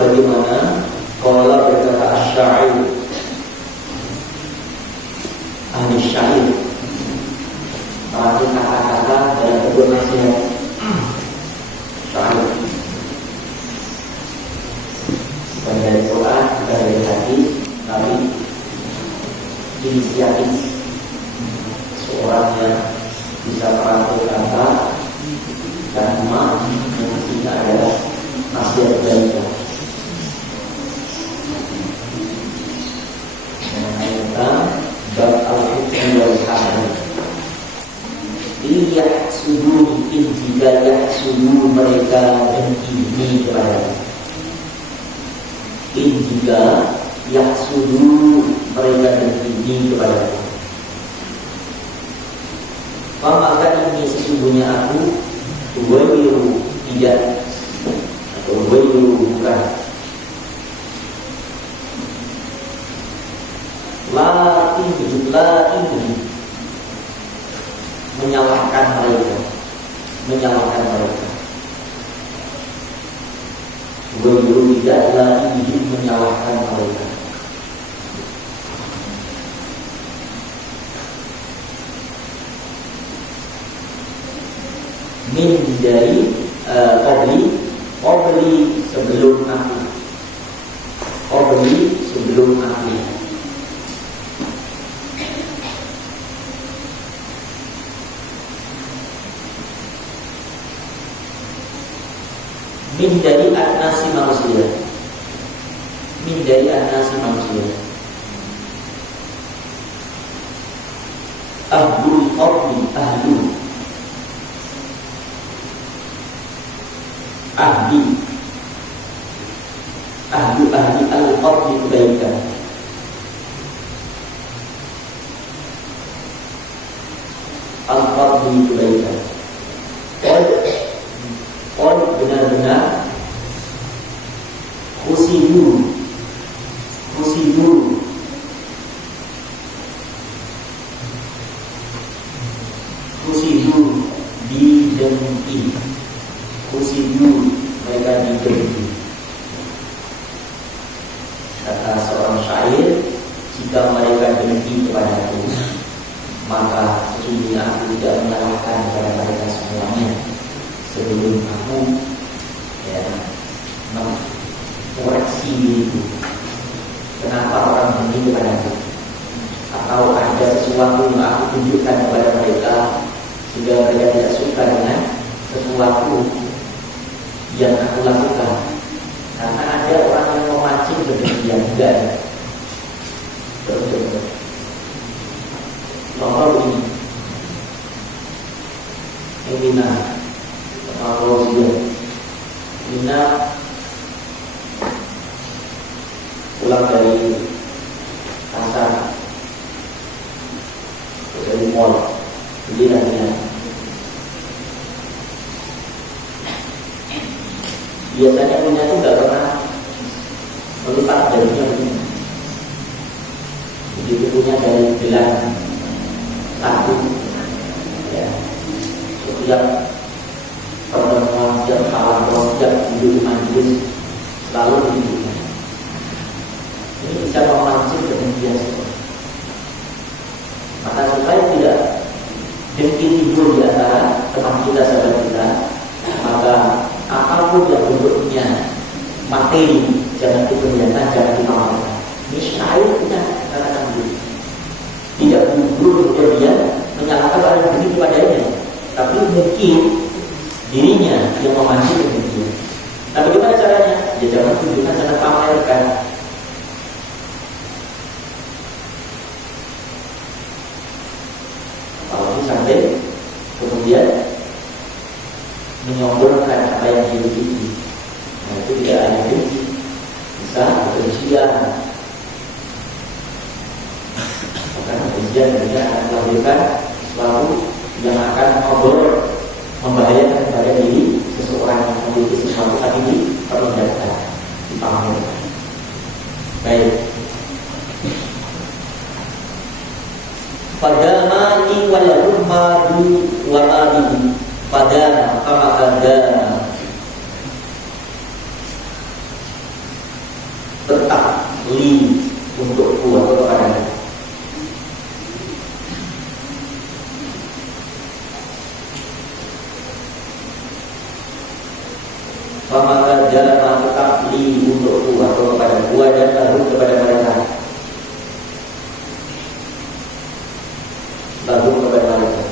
Sebagaimana qala berkata asy-syair ahli syair pakai kata-kata dalam bentuk nasihat syair bukan dari Quran, bukan dari hadis, tapi inisiatif seorang yang bisa merangkul kata dan emak yang tidak adalah nasihat dari Allah. Bab al-hukm wal haram. Yahsudun jika yahsudun mereka dengki kepada. Jika yahsudun mereka dengki kepada. Maka ini sesungguhnya aku wairu tidak atau wairu bukan. La ini menyalahkan mereka. Wairu tidak la ini menyalahkan mereka. Min dari Qabli sebelum aku. Qabli sebelum aku. Min dari an-nasi manusia. Min dari an-nasi manusia. Ahlul ardi ahli al-ardi kebaikan. Al-ardi kebaikan. Benar-benar khusidu didengki. Khusidu mereka didengki. Kata seorang syair, jika mereka dengki kepadaku, maka sesungguhnya aku tidak menyalahkan kepada mereka semuanya. Sebelum aku mengkoreksi diriku, kenapa orang dengki kepadaku, atau ada sesuatu yang aku tunjukkan kepada mereka sehingga mereka tidak suka dengan sesuatu yang aku lakukan. Karena ada orang yang memancing kedengkian juga. Contoh ini, Emina kalau dia pulang dari pasar, dari mall, beli lagi. Biasanya punya itu nggak pernah melipat darinya begini. Begitu punya dari gelang satu, ya, setiap pertemuan, setiap kawan, setiap duduk majelis selalu begitu. Ini bisa memancing kebencian. Maka supaya tidak dengki timbul di antara teman kita, sahabat kita, maka apapun yang bentuknya materi jangan diperlihatkan, jangan dipamerkan. Ini syair kita katakan dulu. Tidak gugur kemudian menyalahkan orang yang begitu padanya, tapi mungkin dirinya yang memancing kebencian. Tapi bagaimana caranya? Ya jangan tunjukkan, jangan pamerkan. Apalagi sampai kemudian menyombongkan apa yang dimiliki. Nah, itu tidak hanya bisa kebencian. Karena kebencian juga akan melahirkan sesuatu yang akan membahayakan kepada diri seseorang yang memiliki sesuatu tapi diperlihatkan, dipamerkan. Baik. Padamani wal rumadu wa madihi. Padana kama kadana. Tetap li untukku atau kepadamu. Kama kadana tetap li untukku atau kepadamu dan lalu kepada mereka. Lalu kepada mereka.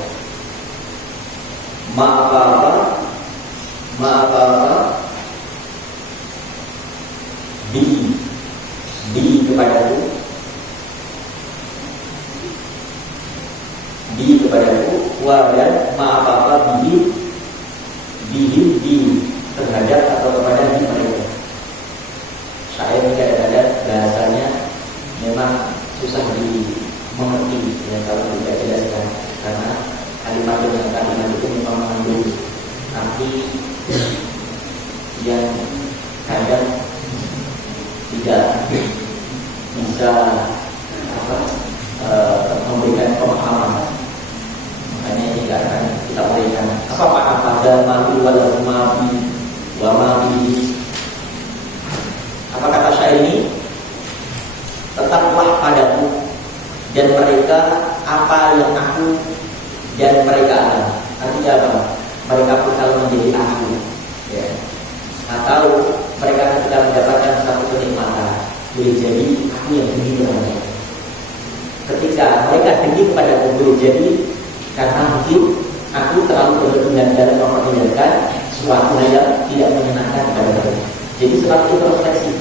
Ma apa-apa di kepadaku wa dan ma apa-apa di terhadap atau kepada di mereka. Saya kadang-kadang bahasanya memang susah dimengerti ya kalau tidak jelaskan, karena kalimat itu memang mengandung arti yang kadang tidak bisa memberikan pemahaman. Makanya ini tidak akan kita berikan. Apa pada mati wal mati wa mati. Apa kata syair ini? Tetaplah padaku dan mereka apa yang aku dan mereka ada. Artinya apa? Mereka pun kalau menjadi aku, ya. Atau mereka ketika mendapatkan satu kenikmatan, boleh jadi aku yang dengki kepada mereka. Ketika mereka dengki kepada aku, boleh jadi karena mungkin aku terlalu berlebihan dalam memperlihatkan sesuatu yang tidak menyenangkan kepada mereka. Jadi selalu introspeksi,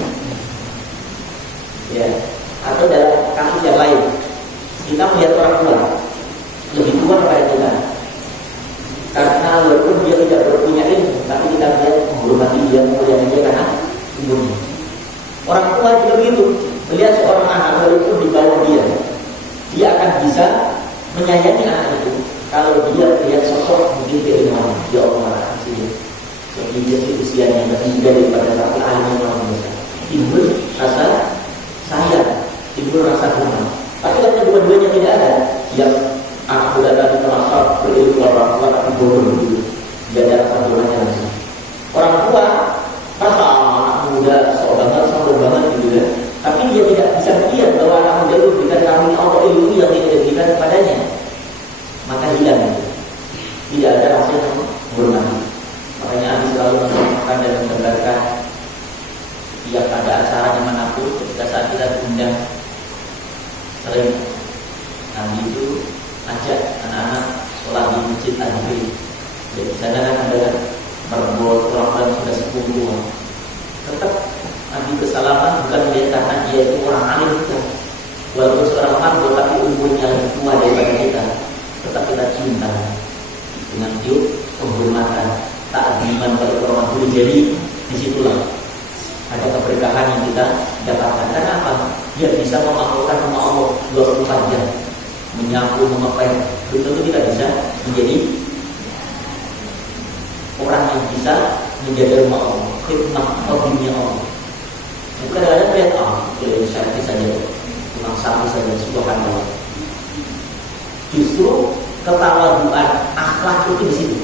ya. Atau dalam kasus yang lain, kita melihat orang tua lebih tua daripada kita, karena walaupun dia tidak berpunya ilmu, tapi kita melihat menghormati dia, memuliakan dia karena ilmunya. Orang tua juga begitu, melihat seorang anak walaupun di bawah dia akan bisa menyayangi anak itu kalau dia melihat sosok mungkin keilmuan. Ya Allah, jadi dia usianya lebih muda daripada satu alim yang luar biasa. Timbul rasa sayang, timbul rasa hormat. Tapi kalau dua-duanya tidak ada, yang anak muda tadi terasa berilmu, orang tua tapi bodoh begitu, tidak ada rasa hormatnya lagi. Orang tua masa anak muda sombong banget gitu ya, tapi dia tidak bisa melihat bahwa anak muda itu berikan karunia Allah ilmu yang tidak diberikan kepadanya, maka hilang itu. Tidak ada rasa yang menghormati. Makanya Abi selalu mengucapkan dan menggambarkan tiap ada acara dimanapun ketika saat kita diundang, sering Nabi itu ajak anak-anak sholat di masjid Al-Hafid. Jadi sana kan ada merbot orang sudah sepuh, tetap Nabi bersalaman bukan melihat karena dia itu orang alim kita. Walaupun seorang merbot tapi umurnya lebih tua daripada kita, tetap kita cinta dengan tiup penghormatan, ta'ziman pada orang tua. Jadi disitulah ada keberkahan keberkahan yang kita dapatkan. Karena apa? Dia bisa memakmurkan rumah Allah 24 jam, menyapu, mengepel. Itu kita bisa menjadi orang yang bisa menjaga rumah Allah, khidmah dunia Allah. Kadang-kadang lihat selfie saja, cuma satu saja, subhanallah. Justru ketawaduan akhlak itu di situ.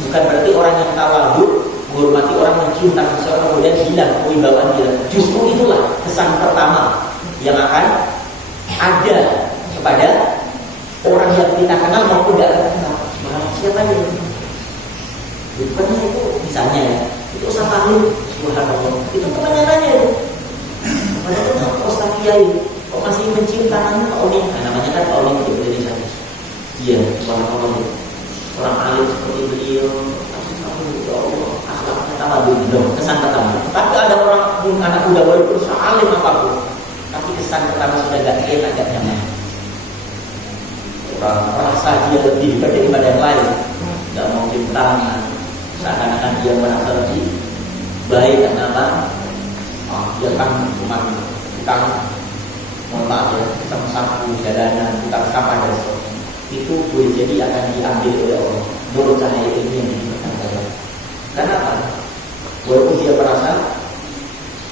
Bukan berarti orang yang tawadu menghormati orang, mencium tangan seorang kemudian hilang kewibawaan dia. Justru itulah kesan pertama yang akan ada kepada orang yang kita kenal maupun tidak kenal. Siapa dia? Bukannya itu misalnya ya, itu Ustaz Alim, subhanallah, itu kebanyakannya itu. Padahal itu Ustaz Kiai, kok masih mencium tangannya Pak Oling? Nah, namanya kan Pak Oling di Indonesia. Iya, subhanallah. Orang alim seperti beliau, ya Allah, akhlaknya tawadhu, kesan pertama. Tapi ada orang anak muda baru berusaha alim apapun, tapi kesan pertama sudah gak enak, gak nyaman. Orang merasa dia lebih hebat daripada yang lain, gak mau cium tangan, seakan-akan dia merasa lebih baik. Karena apa? Dia kan cuma tukang, mohon maaf ya, tukang sapu jalanan, tukang sampah dan sebagainya. Itu boleh jadi akan diambil oleh Allah menurut cahaya ilmu yang dipertanyakan. Karena apa? Walaupun dia merasa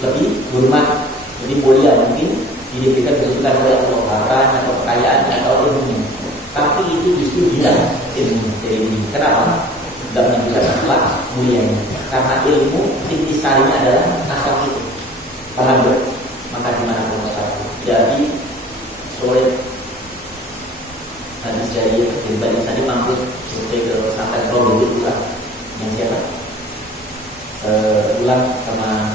lebih hormat, lebih mulia, mungkin diberikan kesulitan oleh Allah, harta atau kekayaan atau ilmunya, tapi itu justru hilang ilmu dari ini. Kenapa? Tidak menunjukkan akhlak mulianya. Karena ilmu intisarinya adalah akhlak itu. Paham ya? Maka dimanapun satu. Jadi sore hadis dari Bani tadi mampu sampai ke sampai Pulau dulu bukan yang siapa? Ulang sama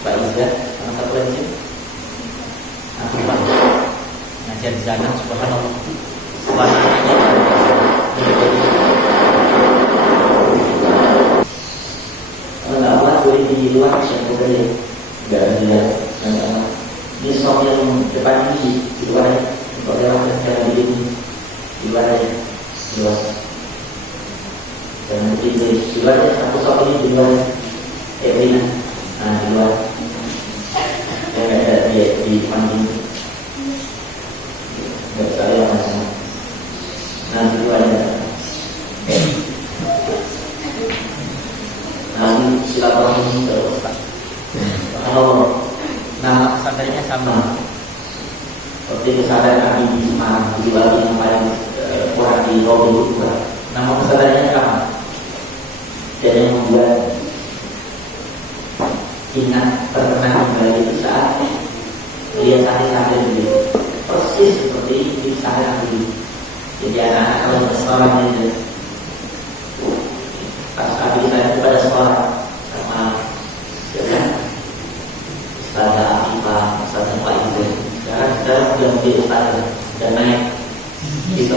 Mbak Iza sama satu lagi aku lupa ngajar di sana, subhanallah. Suasananya enggak apa boleh di luar siapa boleh enggak ada di shop yang depan ini di luar. Kalau lewat secara di luar aja, luas. Dan mungkin di luar aja, satu shop ini di luar, ini, di luar. Saya nggak ada di panggung, nggak bisa lewat sana. Di luar aja. Ini silaturahmi terus. Kalau nama pesantrennya sama. Seperti pesantren kami di Semarang, di Bali yang paling kurang di Robi juga. Nama pesantrennya sama. Dan yang membuat ingat terkenang kembali di saat lihat santri-santri beliau persis seperti di pesantren kami. Jadi anak-anak kalau ke sekolah itu pas kami saya kepada sekolah sama Ustazah Afifah, Ustazah Pak Ibu. Sekarang sudah menjadi ustaz dan naik gitu.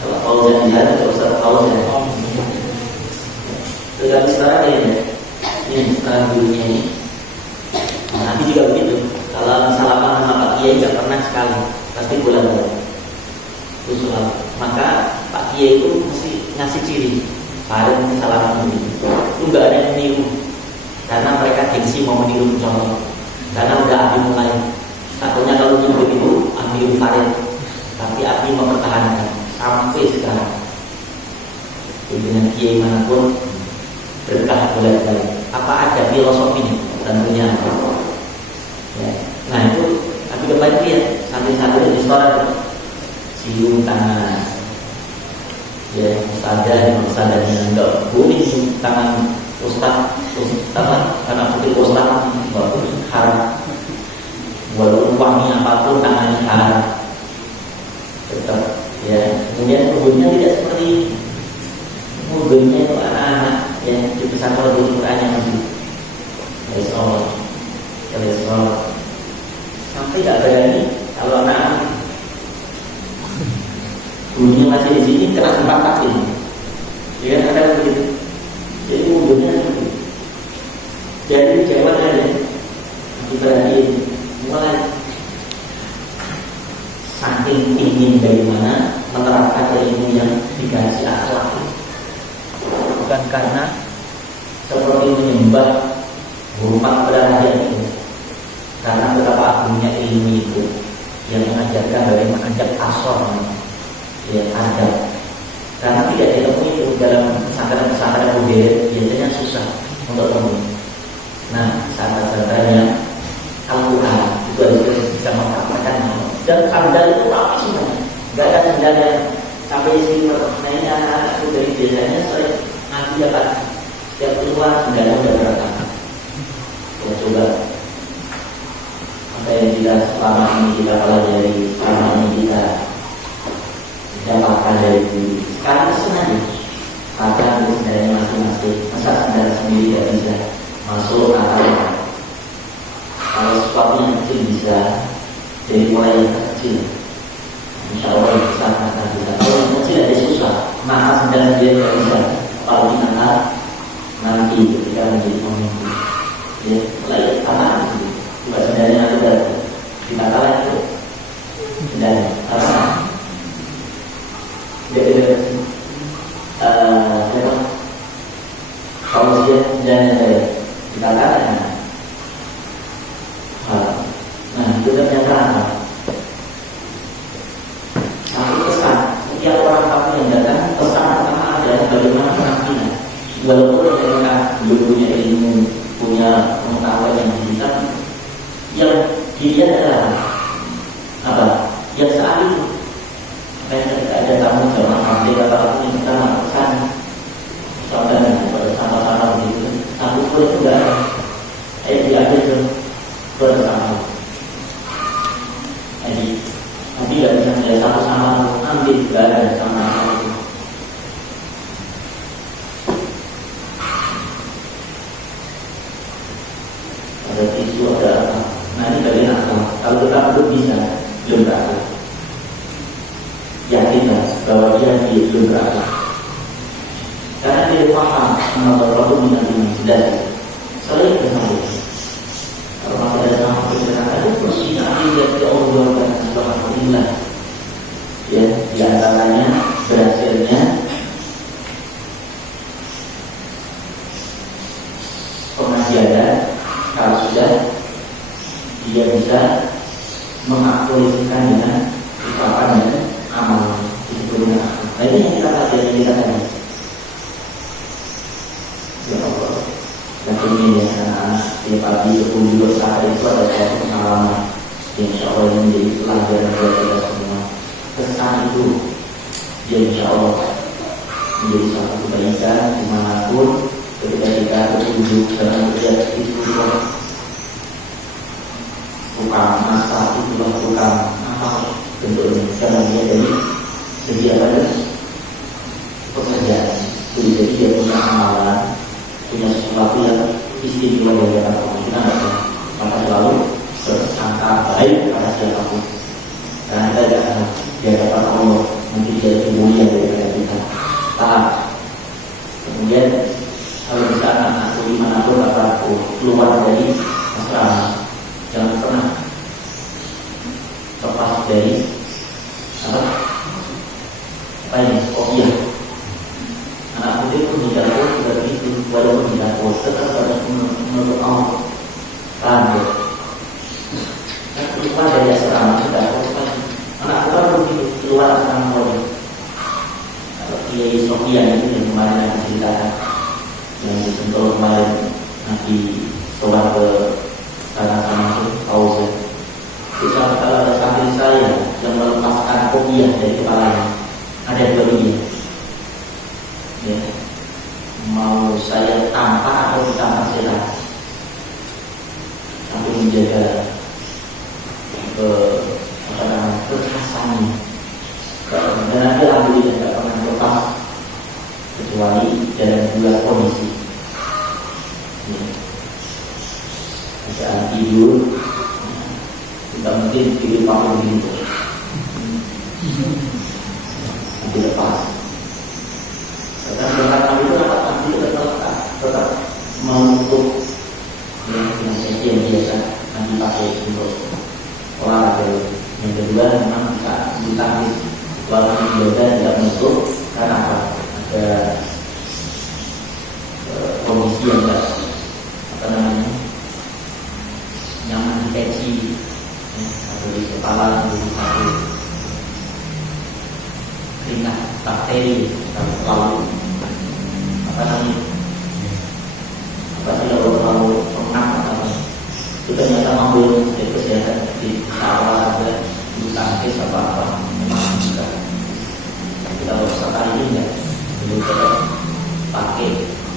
Kalau Fauzan di sana, kalau Ustaz Fauzan sudah sekarang ini sekarang dulunya ini. Nanti juga begitu. Kalau salaman sama Pak Kiai tidak pernah sekali, pasti bulan-bulan. Maka Pak Kiai itu mesti ngasih ciri. Ada salaman ini. Itu nggak ada yang niru. Karena mereka gengsi mau meniru contoh. Karena udah abdi mulai. Takutnya kalau nyebut itu ambil farid, tapi Abi mempertahankan sampai sekarang. Dengan kiai manapun berkah bolak-balik. Apa ada filosofinya? Tentunya. Ya. Nah itu Abi kembali lihat sampai satu di sekolah cium tangan. Ya, ustazah yang enggak boleh cium tangan ustaz, karena putih ustaz haram. Walaupun wangi apapun tangannya haram tetap ya. Kemudian wudhunya tidak seperti wudhunya itu anak-anak ya di pesantren di Quran yang lebih sholat sampai gak berani kalau anak wudhunya masih di sini kena tempat takdir ya kan, ada begitu. Jadi wudhunya seperti itu. Jadi jangan ada diperhatiin mulai saking ingin dari mana menerapkan ilmu yang dikasih akhlak, bukan karena seperti menyembah mengajarkan bagaimana ajak asor, ya adab. Karena tidak ditemui itu dalam pesantren-pesantren modern, biasanya susah untuk temui. Nah, sahabat-sahabatnya Al-Quran itu bisa mengatakan dan sandal itu rapi semuanya. Nggak ada sandal yang sampai sini. Nah ini anak-anak itu dari biasanya sering nanti dapat setiap keluar sandalnya udah berantakan. Ya coba apa yang kita selama ini kita pelajari, selama ini kita dapatkan dari diri. Sekarang sengaja pakai sandalnya masing-masing. Masa sandal sendiri tidak bisa masuk atau kalau sesuatu yang kecil bisa dari mulai yang kecil, insya Allah bisa akan bisa. Kalau yang kecil ada susah, maka sedang dia tidak bisa. Apalagi nanti ketika menjadi pemimpin, ya mulai aman itu. Bukan sebenarnya ada kita kalah itu dan apa? Jadi kalau dia dan kita kalah. Nah, itu ternyata apa? Satu pesan, setiap orang kamu yang datang, pesan pertama adalah bagaimana penampilan. Walaupun mereka belum punya ilmu, punya pengetahuan yang digital, yang dilihat adalah apa? Yang saat itu, ketika ada tamu jamaah sampai kata aku yang pertama pesan, saudara bersama-sama begitu, satu pun itu tidak ada. Ayo diambil itu bersama. Jadi nanti tidak bisa melihat satu sama ambil juga ada sama-sama itu. Ada tisu, ada apa? Nah ini bagaimana apa? Kalau kita belum bisa, belum berapa. Yakinlah bahwa dia belum berapa. Karena dia paham mengenai waktu minat ini sudah selain bersambung. Kalau masih ada sama perjalanan itu bersihnya dari Allah dan Alhamdulillah. Ya, di antaranya berhasilnya pengajian kalau sudah dia bisa mengaktualisasikan dengan ucapan dan amal disebutnya. Nah ini yang kita pelajari kita tadi. Ya Allah, dan ini ya anak-anak tiap pagi sebelum saat itu ada suatu pengalaman yang insya Allah yang menjadi pelajaran buat kita semua. Kesan itu ya insya Allah menjadi suatu kebaikan dimanapun ketika kita berkunjung dalam kerja itu tukang masak itu tukang apa bentuknya karena dia dari segi apa pekerjaan jadi dia punya amalan, punya sesuatu yang istimewa dari hadapan kita maka selalu bersangka baik pada siapapun karena kita tidak tahu di hadapan Allah mungkin dia lebih mulia daripada kita. Kemudian kalau bisa anak-anakku dimanapun bapakku keluar dari asrama jangan pernah lepas dari apa ini kopiah. Anak putih pun di dapur juga begitu, walaupun di dapur tetap ada menurut Allah. Paham ya? Keluar dari asrama di dapur anak putih pun begitu keluar asrama Allah. Kalau Kiai Sofian itu yang kemarin yang diceritakan yang disentuh kemarin nanti keluar ke sana-sana itu tahu saya. Bisa kalau ada samping saya yang melepaskan kopiah dari kepalanya ada dua ini. Ya. Mau saya tampak atau ditambah sehat tapi menjaga kekhasannya dan nanti alhamdulillah tidak pernah lepas kecuali dalam dua kondisi ya. Saat tidur kita mungkin tidur pakai begitu nanti lepas. Dan berkata itu dapat nanti tetap menutup dengan sesi yang biasa nanti pakai untuk olahraga. Yang kedua memang bisa ditangis walaupun biasa tidak menutup karena apa? Ada kondisi yang tidak apa namanya nyaman di peci atau di kepala menjadi sakit, keringat, bakteri, lalu apa namanya? Apa sih kalau terlalu pengap atau itu ternyata mengambil dari kesehatan di awal ada bulu tangkis apa memang juga kita sekali ini enggak perlu kita pakai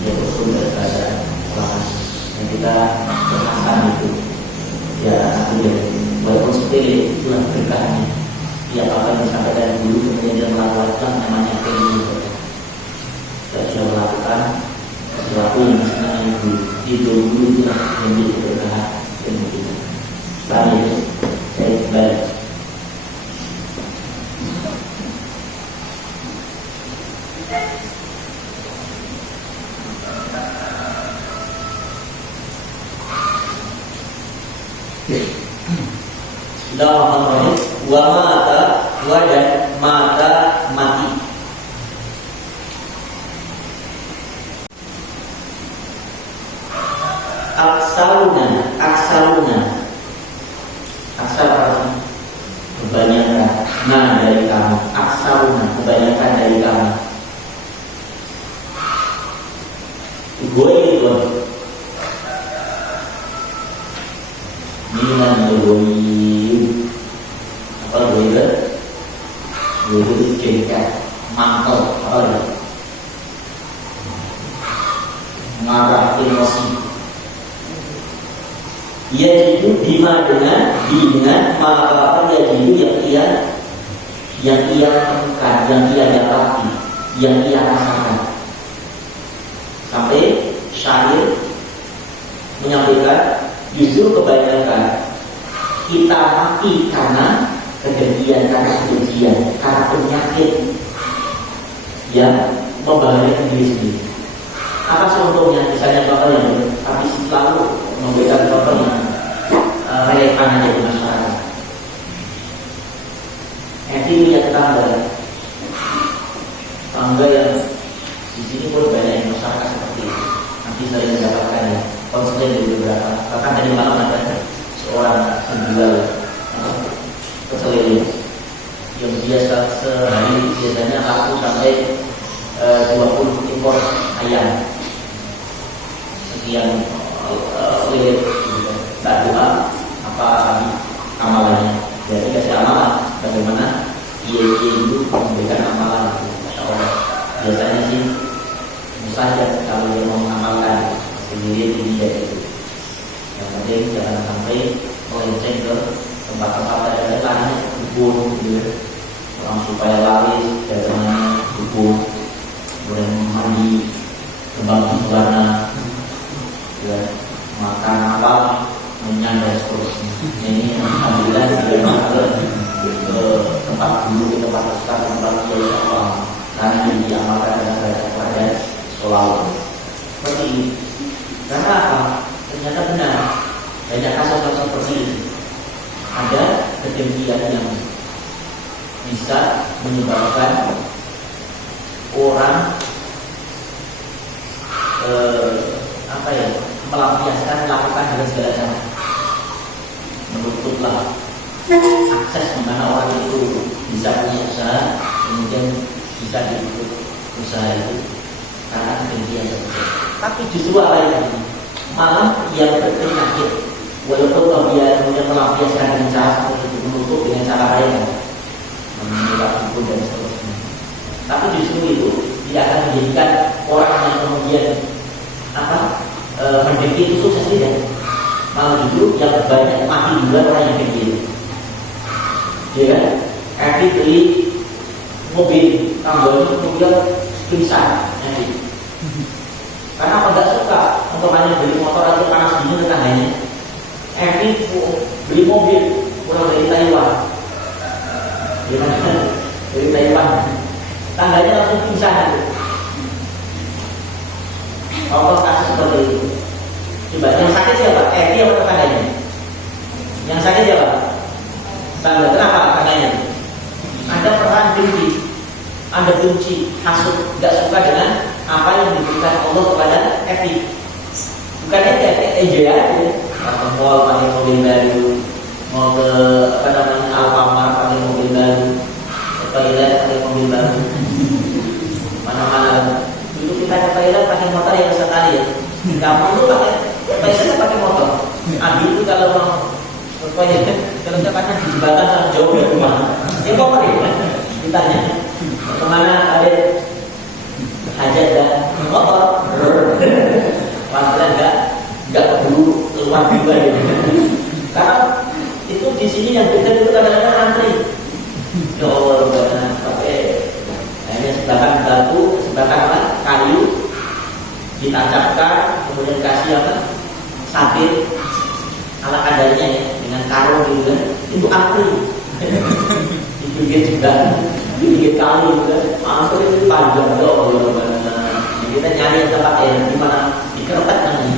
ya usul daripada olahraga yang kita berhasil itu ya nanti ya walaupun sepele itulah berkahnya ya apa yang disampaikan dulu kemudian dia melakukan namanya teknik dan sudah melakukan sesuatu yang sebenarnya itu dulu itu yang menjadi berkah dan begitu. Setelah itu saya kembali. Bismillahirrahmanirrahim. Wa mata wa dan mata mati. Aksaruna aksar kebanyakan dari kamu, aksaruna kebanyakan dari kamu. Gue itu minan gue apa gue itu jengkel mantel apa ya ngarah emosi. Ia itu dengan apa dia itu yang ia temukan, yang ia dapati, yang ia rasakan. Sampai syair menyampaikan justru kebanyakan kita mati karena kebencian, karena penyakit yang membahayakan diri sendiri. Apa sih untungnya? Misalnya bapak yang habis lalu memberikan contoh yang relevan aja di masyarakat. Nanti lihat tangga yang di sini pun banyak yang masyarakat seperti itu. Nanti saya mendapatkan konseling dari beberapa. Bahkan tadi malam ada seorang penjual pecel lele yang biasa sehari biasanya laku sampai 20 ekor ayam. Sekian lele tak doa apa amalannya. Jadi kasih amalan bagaimana ia itu memberikan amalan. Masya Allah. Biasanya sih mustahil kalau dia mau mengamalkan sendiri ini itu. Yang penting jangan sampai melenceng ke tempat-tempat yang lainnya dukun gitu. Orang supaya laris biasanya dukun, kemudian mandi kembang warna, ya, makan awal menyan dan seterusnya. Ini alhamdulillah tidak masuk ke tempat dulu, ke tempat ustaz, tempat kiai Allah. Karena ini diamalkan dengan baca pada sholawat. Seperti ini. Karena apa? Ternyata benar. Banyak kasus-kasus seperti ini. Ada kedengkian yang bisa menyebabkan orang melampiaskan, melakukan dengan segala cara, menutuplah akses di mana orang itu bisa punya usaha, kemudian bisa ditutup usaha itu karena kedengkian. Tapi justru apa ini? Malah yang berpenyakit, walaupun dia melampiaskan dengan cara seperti itu, menutup dengan cara lain, menyebabkan hukum dan seterusnya. Tapi justru itu dia akan menjadikan orang yang kemudian mendengki itu sukses tidak. Malah justru yang banyak mati juga orang yang dengki. Ya kan? Nanti beli mobil, tambahnya kemudian pingsan nanti. Karena apa tidak suka untuk hanya beli motor aja panas dingin tetangganya. Nanti beli mobil pulang dari Taiwan. Dari Taiwan, tangganya langsung pingsan. Contoh kasus seperti itu. Coba yang sakit siapa? Dia atau tangganya? Yang sakit siapa? Tangga. Kenapa tangganya? Anda pernah benci, Anda benci, hasut, tidak suka dengan apa yang diberikan Allah kepada Evi. Bukan enjoy aja. Atau mall pakai mobil baru, mau ke apa namanya Alfamart pakai mobil baru, ke toilet pakai mobil baru, mana-mana. Dulu kita ke toilet pakai motor yang sekali ya. Kamu tuh pakai toiletnya pakai motor. Abi itu kalau mau ke toilet, kalau saya pakai di jembatan yang jauh dari rumah, dia motor ya. Ditanya kemana ada hajat dan motor, pelan-pelan nggak perlu keluar juga ya. Karena itu di sini yang kita itu kadang-kadang antri. Ya Allah, bukan pakai hanya sebakan batu, sebakan kayu ditancapkan, kemudian kasih apa? Sate ala kadarnya ya, dengan karung gitu kan. Itu antri. Di pinggir juga, di pinggir kali gitu kan. Antri itu panjang ya Allah. Kita nyari yang tempat ya, di mana di kereta namanya.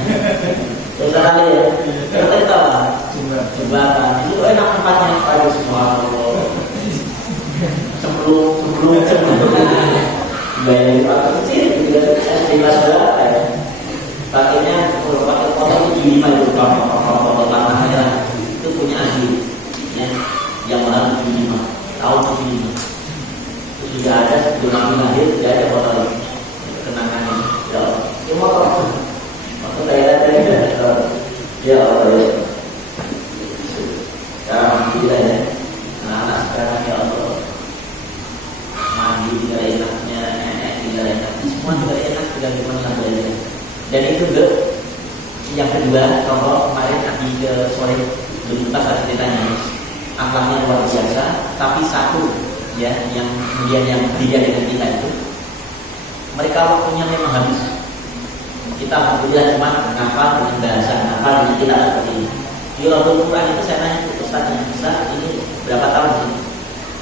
Terus ada ya, kereta itu apa? Jembatan. Itu enak tempatnya pada semua. Sebelum bayar waktu kecil gitu kan, di kelas berapa ya? Pakainya kalau pakai foto itu 75 itu foto tanahnya itu punya ahli ya, yang mahal 75 tahun 75 itu sudah ada sebelum kami lahir, sudah ada foto kenangannya ya. Itu motor kayak ya Allah ya. Sekarang kita ya, anak-anak sekarang ya Allah mandi juga enaknya, nenek juga enak, semua juga enak, juga gimana belajar. Dan itu ke yang kedua, kalau kemarin Abi ke sore berbuka saat ceritanya akhlaknya luar biasa, tapi satu ya yang kemudian yang beda dengan kita itu mereka waktunya memang habis. Kita alhamdulillah cuma menghafal dengan bahasa, menghafal dengan kita seperti ini. Di Rasul Quran itu saya nanya ke Ustaznya, Ustaz ini berapa tahun sih?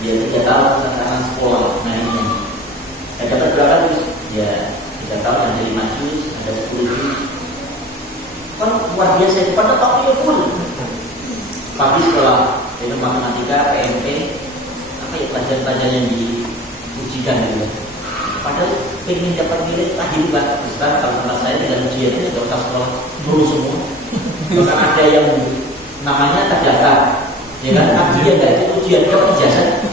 Dia 3 tahun sekarang sekolah mainnya. Saya dapat berapa juz? Ya 3 tahun ada 5 juz, ada 10 juz. Kan luar biasa itu pada tapi ya pun. Pagi sekolah itu matematika, PMP, apa ya pelajaran-pelajaran yang diujikan juga. Padahal pengen dapat nilai tadi juga. Ustaz kalau tempat saya dengan ujiannya tidak usah sekolah dulu semua. Bahkan ada yang namanya terdaftar. Ya kan, tapi dia nggak ikut ujian, dia ijazah.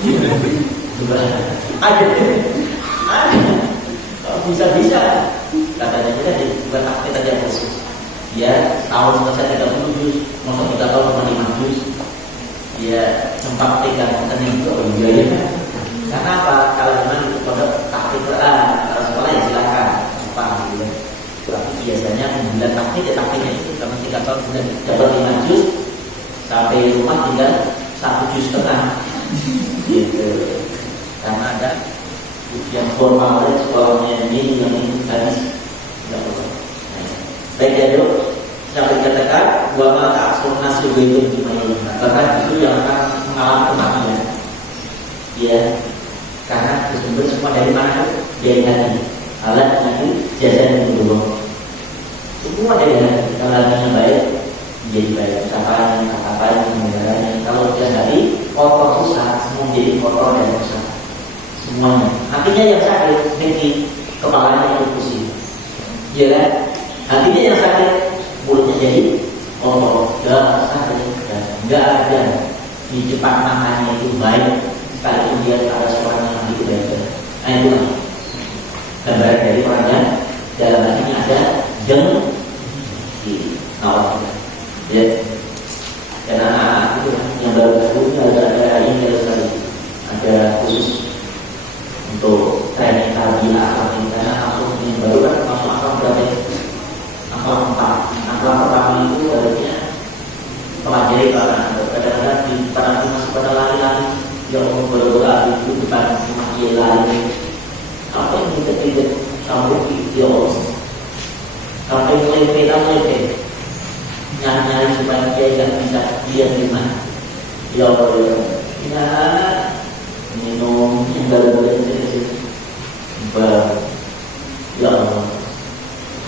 Ada, bisa. Katanya kita bukan aktif aja khusus. Ya, tahun selesai 30 juz, masuk 3 tahun cuma 5 juz. Ya, sempat pegang rekening itu biaya. Karena apa? Kalau memang itu produk taktik kalau sekolah ya silakan, apa gitu. Tapi biasanya bulan taktik ya taktiknya itu karena 3 tahun sudah dapat 5 juz. Sampai rumah tinggal 1,5 juz gitu. Karena ada ujian formal dari sekolahnya ini yang habis tidak perlu. Baik ya dok, sampai dikatakan bahwa ta'asur nasib itu bahkan itu yang akan mengalami kematian. Ya, karena bersumber semua dari mana? Dari hati. Alat nanti jasa yang berubah. Semua dari hati. Kalau hatinya baik, jadi baik usahanya, kata-katanya, negaranya. Kalau dia dari kotor susah, semua menjadi kotor dan susah. Semuanya. Hatinya yang sakit, nanti kepalanya yang pusing. Iya kan? Hatinya yang sakit, mulutnya jadi kotor, gak sakit, gak ada di depan matanya itu baik. Sekalipun dia ada seorang yang lebih baik. Nah itu gambar dari orang yang dalam hatinya ada jeng di nawar. Ya, dan anak-anak itu yang baru-baru ada ini ada khusus untuk training tarbiyah akhlak karena langsung yang baru kan masuk akhlak berapa? Akhlak 4. Akhlak pertama itu harusnya pelajari para kadang-kadang di pada masih pada lari-lari yang berdoa itu bukan masih lari. Apa yang kita tidak sampai video sampai mulai nyari supaya dia tidak bisa dia terima. Ya Allah, ya minum yang baru-baru ini ya Allah,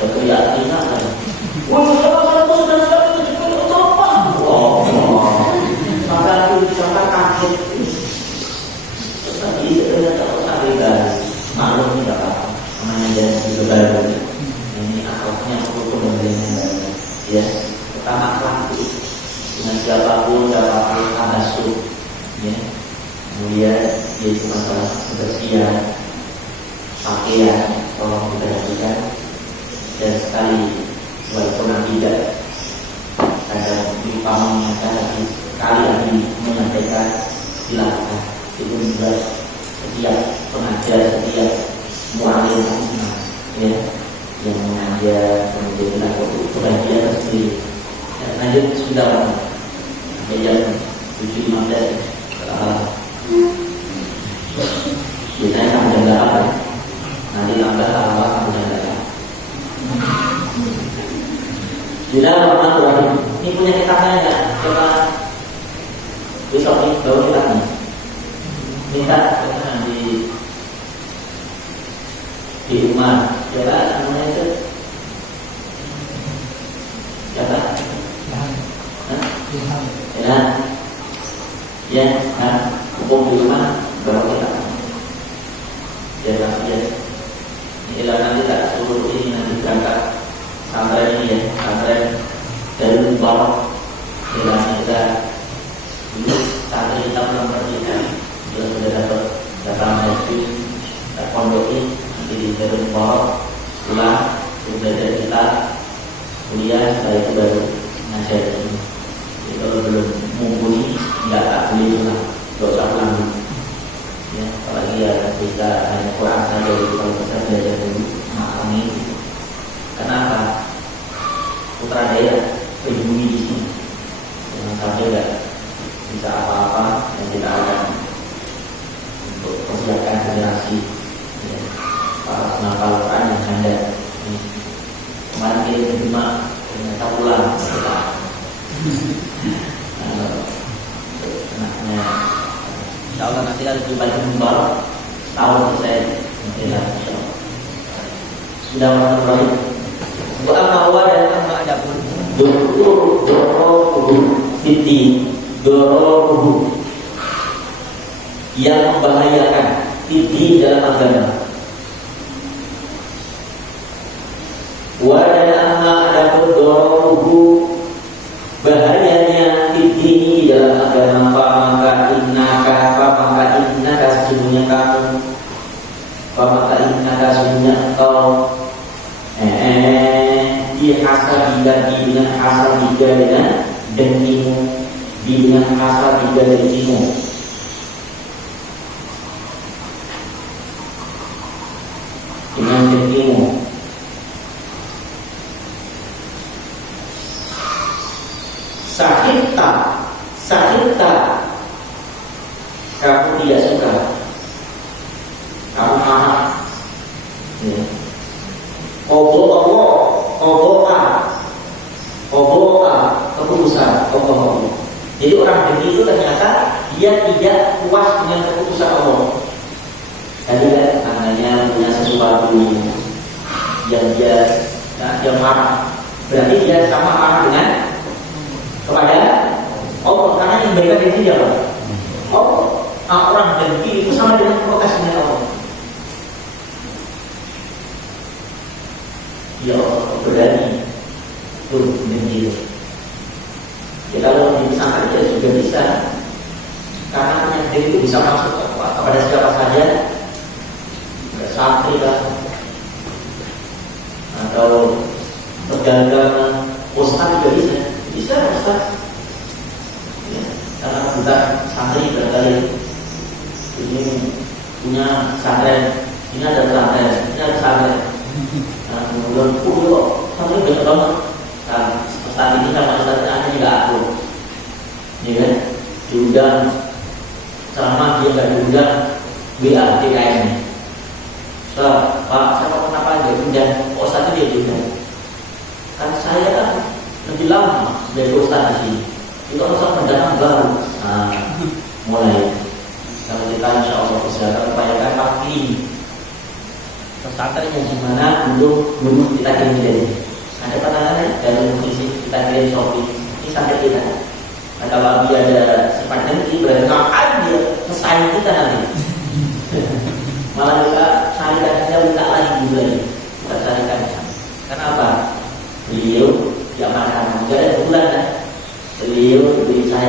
keyakinan. Wah, sudah sampai kaget. Tadi saya tahu sampai garis malu tidak apa, namanya jadi juga baru. Ini akhlaknya hukum dan ya. Pertama akhlak dengan siapapun tabasum, ya. Kemudian yaitu masalah kebersihan pakaian, tolong diperhatikan. Dan sekali walaupun tidak ada lupa mengingatkan lagi, sekali lagi menyampaikan, silakan itu juga setiap pengajar, setiap mualim, ya, yang mengajar kemudian dilakukan pengajian tersendiri. Lanjut sudah sampai jam 7.15 biasanya sampai jam 8 nanti nambah awal sampai jam 8. Bismillahirrahmanirrahim. Ini punya kitabnya enggak? Coba besok nih bawa kitabnya. Minta di rumah. Coba namanya itu siapa? Ya, hukum di rumah bawa kitab. Jangan saja. Ini nanti tak suruh ini nanti berangkat sampai ini ya, sampai dari bawah jalan kita dulu sampai kita belum pergi kan, sudah dapat datang haji, tak pondoki nanti dari bawah pulang belajar kita kuliah, setelah itu baru ngajar ini. Jadi kalau belum mumpuni nggak tak boleh pulang, dosa pulang dulu. Ya, apalagi ya kita hanya Quran saja, jadi kalau kita belajar dulu memahami. Kenapa? Putra daerah berbunyi di sini, jangan sampai tidak bisa apa-apa dan tidak akan untuk persiapkan generasi ya, para penghafal Quran yang ada. Kemarin kita terima ternyata pulang kita anaknya. Insya Allah nanti kita jumpa di Mubarak tahun selesai. Sudah mulai. Wa amma dan amma adapun dorobuhu fiti dorobuhu yang membahayakan fiti dalam agama. Wa dan amma adapun dorobuhu bahayanya fiti dalam agama. Maka innaka sesungguhnya kamu, maka innaka sesungguhnya engkau dihasabika dengan hasabika dengan dengkimu, dengan hasabika dengkimu. Dengan dengkimu. Sahita kamu tidak suka, kamu marah. Ya. Oboa keputusan. Jadi orang dengki itu ternyata dia tidak puas dengan keputusan Allah. Tadi kan namanya punya sesuatu yang dia marah. Berarti dia sama marah dengan kepada Allah, karena yang baikkan itu siapa? Allah. Orang dengki itu sama dengan protes dengan Allah. Ya berani tuh dengki. Ya kalau di pesantren ya juga bisa, karena penyakit itu bisa masuk kepada siapa saja, santri lah, atau pedagang, ustaz juga bisa ustaz. Ya, karena kita santri berkali ini punya pesantren, ini ada pesantren, ini ada pesantren. Nah, kemudian santri banyak banget. Nah, saat ini sama ustaznya juga aku, ya kan? Diundang ceramah dia nggak diundang, WA DKM. Ustaz, Pak, saya mau kenapa aja diundang? Ustaz itu dia diundang. Kan saya kan lebih lama dari ustaz di sini. Itu ustaz pendatang baru. Nah, mulai kalau kita insya Allah bisa upayakan pagi ini. Pesantren yang dimana dulu kita kirim dari. Ada penanganan dari musisi kita kirim Shopee ini sampai kita. Nah, kalau dia ada sifat dengki berarti ngapain dia pesaing kita nanti. Malah kita carikan saja minta lagi juga nih. Kita carikan. Kenapa? Beliau yang makan enggak ada bulan kan? Beliau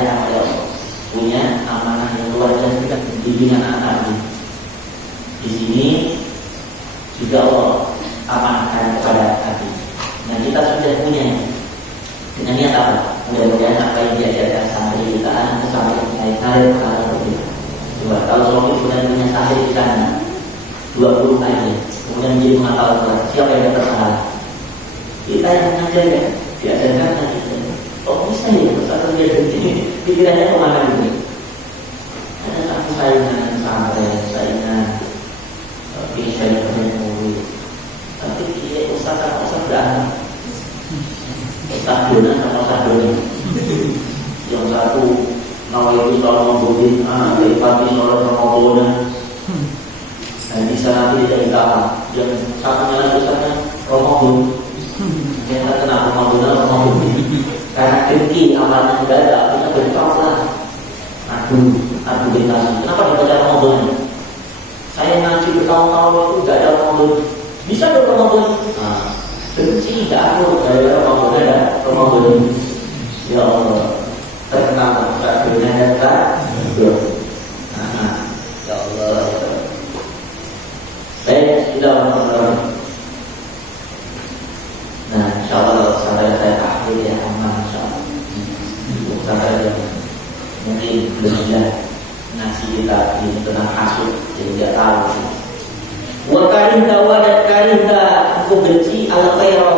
dipercayakan oleh Allah, punya amanah yang luar biasa bimbingan anak ini. Di sini juga Allah amanahkan kepada hati. Nah kita sudah punya dengan niat apa? Mudah-mudahan apa yang diajarkan sampai kita nanti sampai naik kalau kita. Coba kalau suami sudah punya sahih di sana 20 aja, kemudian dia mengatakan siapa yang dapat pahala? Kita yang mengajarkan, diajarkan nanti. Oh bisa ya, satu dia begini, pikirannya kemana begini? Ada satu saingan sampai saingan, tapi saya punya murid, tapi dia usaha beranak, usaha dona sama usaha doni. Yang satu nawai itu selalu membudin, lipati selalu memobona. Dan di sana tidak ditahan. Yang satunya lagi usahanya Ramadan. Yang terkena Ramadan. Karena dengki amalnya tidak ada, kita bertaulah. Adu dikasih. Kenapa dibaca Ramadan? Saya ngaji bertahun-tahun itu tidak ada Ramadan. Bisa ada Ramadan? Dengki tidak ada. Dari Ramadan ada Ramadan. Ya Allah, terkena akhirnya ada. Ya Allah. Baik, sudah teman-teman. Nah, insyaallah sampai saya akhir ya aman insyaallah. Sampai mungkin belum sudah ngasih kita ini tentang kasut jadi tidak tahu. Wa karinta wa karinta aku benci al khaira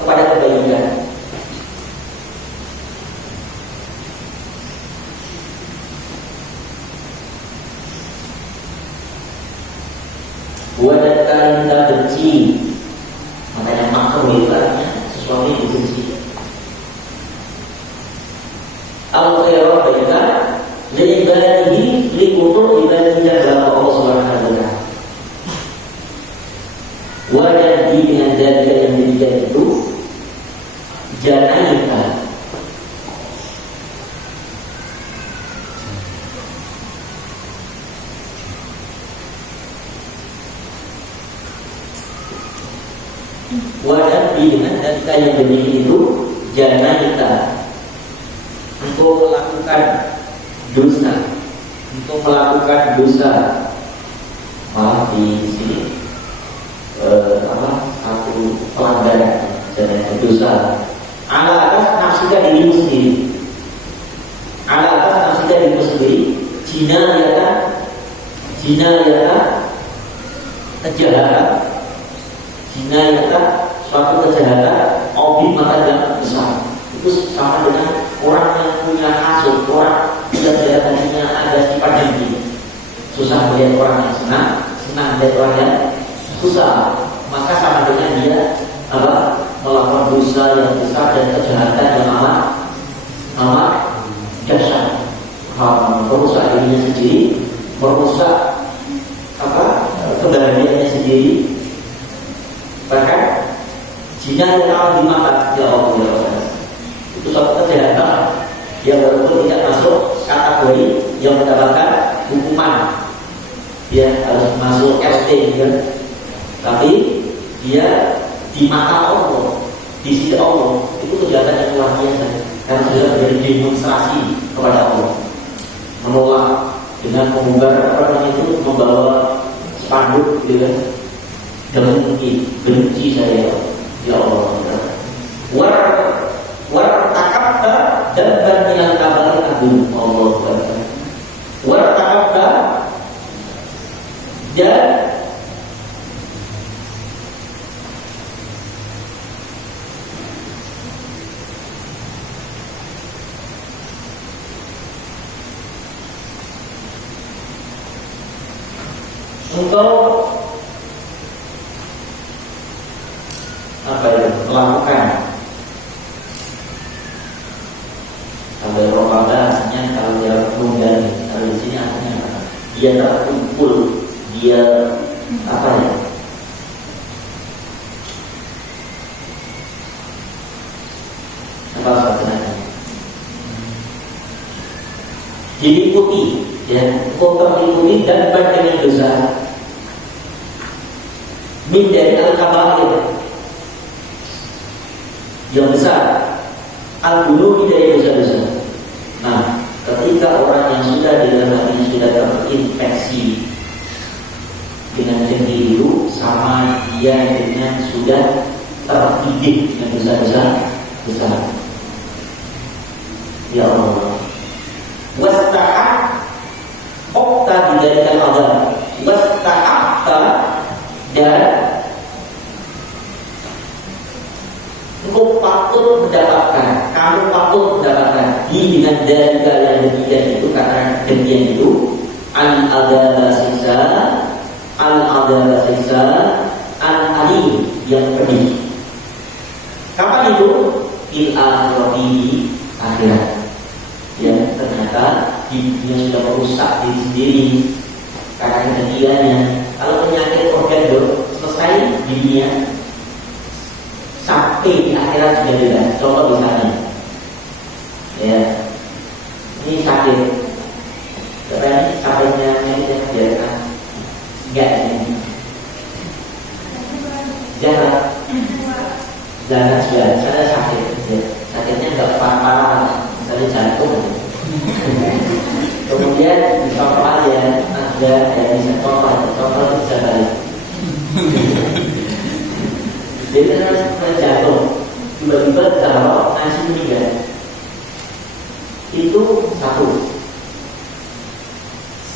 kepada kebaikan. Wadah karinta benci, makanya makruh itu artinya sesuatu yang dibenci. Al-khairah baiklah li'ibadihi li'utur ibadihi dalam Allah Subhanahu wa ta'ala. Wadah dengan jadikan yang demikian itu janaika wadah dengan jadikan yang demikian itu janaika untuk melakukan dosa, malah di sini satu pelanggaran dan dosa. Ala atas nafsika dirimu sendiri, jinayatan kejahatan, suatu kejahatan, objek mata yang besar. Itu sama dengan orang yang punya hasut, orang yang kelihatannya ada sifat dengki. Susah melihat orang yang senang melihat orang yang susah. Maka sama dengan dia melakukan dosa yang besar dan kejahatan yang amat dahsyat. Merusak dirinya sendiri, merusak kebahagiaannya sendiri. Bahkan jika orang dimakan ya Allah, itu suatu kejahatan yang walaupun tidak masuk kategori yang mendapatkan hukuman, dia harus masuk ST kan? Tapi dia di mata Allah, di sisi Allah itu kejahatan yang luar biasa karena sudah menjadi demonstrasi kepada Allah, menolak dengan membubar itu membawa spanduk gitu kan, dan mungkin benci saya ya Allah. War takabta dan minal kabair agung Allah Subhanahu. War takabta dan untuk melakukan kalau Eropa bahasanya kalau dia kemudian kalau di sini artinya dia terkumpul, dia diikuti ya, mengikuti dan berdengar dosa min dari al-kabair yang besar, al-bunuh dari dosa-dosa. Nah, dia dengan sudah terdidik dengan dosa-dosa besar. Ya Allah. Wasta'ab okta dijadikan Allah. Wasta'abta dan engkau patut mendapatkan, kamu patut mendapatkan dengan dalil yang demikian itu, karena demikian itu al-adab sisa, al-adab sisa, al-alim yang pedih. Kapan itu? Il akhirati akhirat. Ya, ternyata hidupnya sudah merusak diri sendiri karena kejadiannya. Kalau penyakit organ selesai di dunia, sampai di akhirat juga beda. Contoh misalnya, ya, ini sakit, tapi sakitnya yang biarkan enggak ini, jangan sudah, saya sakit, ya. Sakitnya enggak parah-parah, misalnya jantung. Kemudian dicontoh aja, ada yang bisa contoh bisa balik. Jadi kan jatuh, tiba-tiba taruh nasi meninggal. Itu satu,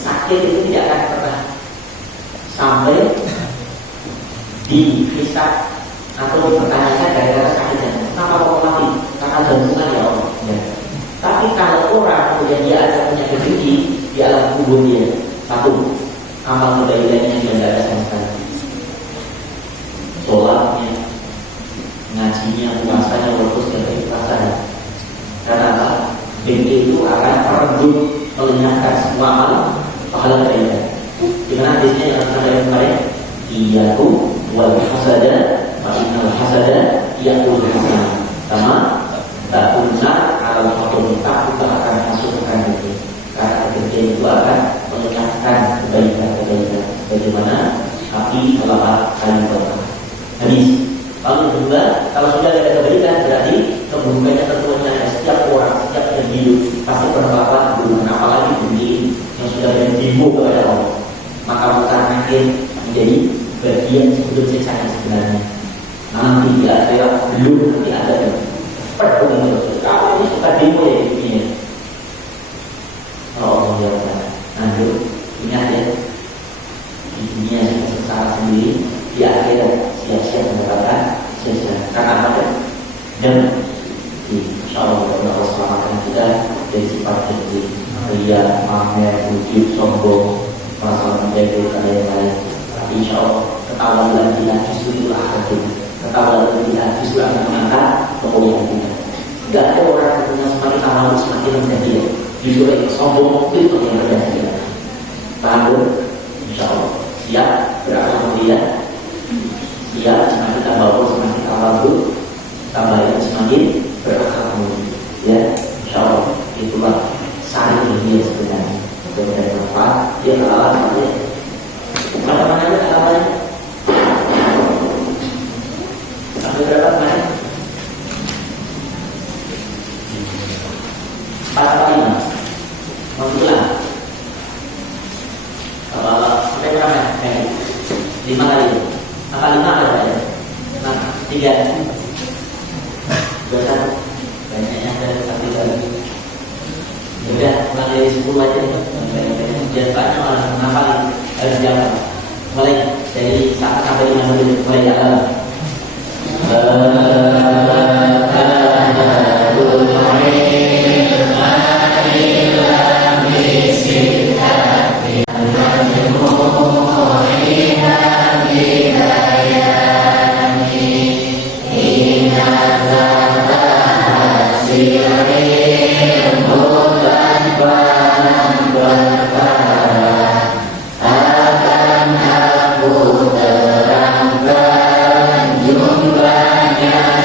sakit itu tidak akan pernah sampai dihisab atau dipertanyakan gara-gara sakitnya. Kenapa kok mati? Karena jantungan ya Allah. Ya. Tapi kalau orang kemudian dia ada penyakit tinggi di alam kubur dia, satu, amal kebaikannya dia tidak ada sama sekali. Sholatnya, ngajinya, puasanya, terus dari ikhlasan. Karena apa? BK itu akan merenggut, melenyapkan semua amal pahala kebaikan. Dimana hadisnya yang saya kemarin, iyaku wal hasada, innal hasada iyakul hasanah. Sama tak benar kalau kita akan masukkan itu. Karena BK itu akan melenyapkan kebaikan-kebaikan. Bagaimana api melahap kayu bakar. Hadis. Lalu yang kedua, kalau sudah ada kebaikan berarti keburukannya tentunya setiap orang, setiap individu pasti berlakuan keburukan, apalagi bumi yang sudah berdimu kepada Allah. Maka bukan makin menjadi bagian sebelum secara sebenarnya. Nanti di akhirat belum nanti ada pertemuan terus. Kalau ini suka demo ya ini. Oh ya, lanjut. Ingat ya, di dunia kita sengsara sendiri, di akhirat siap-siap mendapatkan sesuatu. Karena apa? Dan insyaallah Allah selamatkan kita dari sifat dengki, ria, pamer, ujub, sombong, masalah menjaga dan lain-lain. Tapi insyaallah ketahuan kita justru itulah hati. Ketahuan kita justru akan mengangkat kemuliaan kita. Tidak ada orang yang semakin awal semakin menjadi justru yang sombong itu yang terjadi. Paham? Insyaallah siap berakal mulia. Ya, semakin tambah semakin tambah tambah semakin berakal ya, insyaallah itulah sari dia sebenarnya. Kemudian apa? Dia alasannya mana-mana ada alasannya. Sampai berapa mana? 4 Maksudnya sampai berapa? 5 kali. Apa 5 ada ya? 3 21 banyaknya ada tapi lagi. Sudah mulai dari 10 aja. Jangan banyak malah hafal harus jalan. Mulai dari 1 sampai 5 dulu mulai jalan. Akan aku terangkan jumlahnya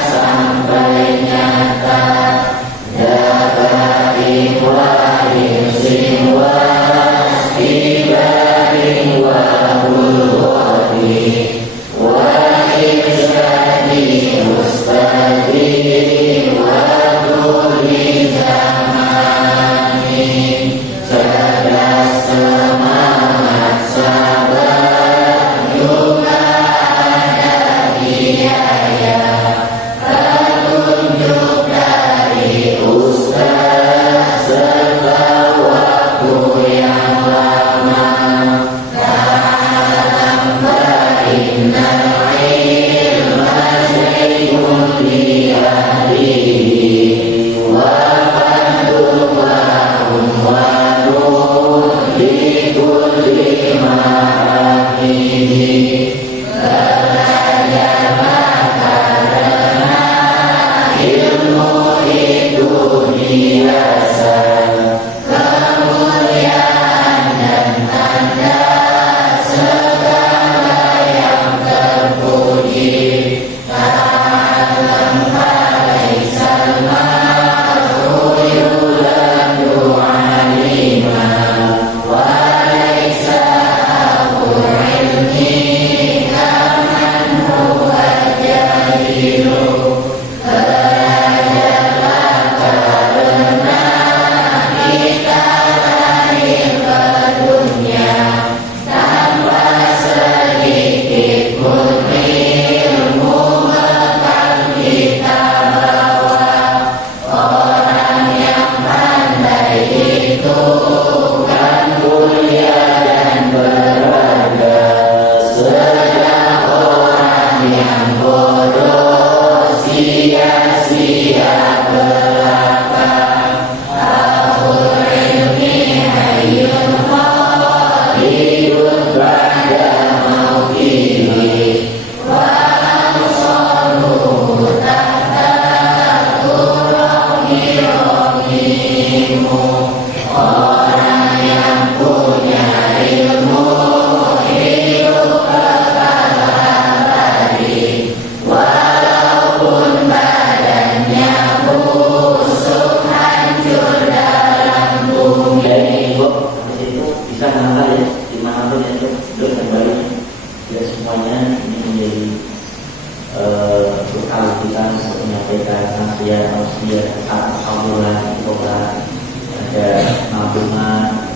ada mampungan,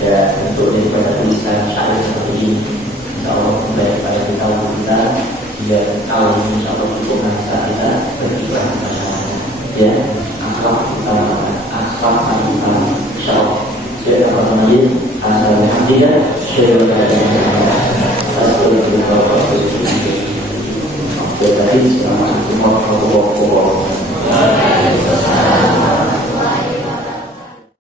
ada bentuk daripada tulisan syarif seperti ini. Insya Allah mulai pada kita biar tahun ini insya Allah cukup bisa kita beribadah bersama. Ya, akhlak kita, insya Allah. Saya akan menjadi alhamdulillah. Saya akan Assalamualaikum warahmatullahi wabarakatuh.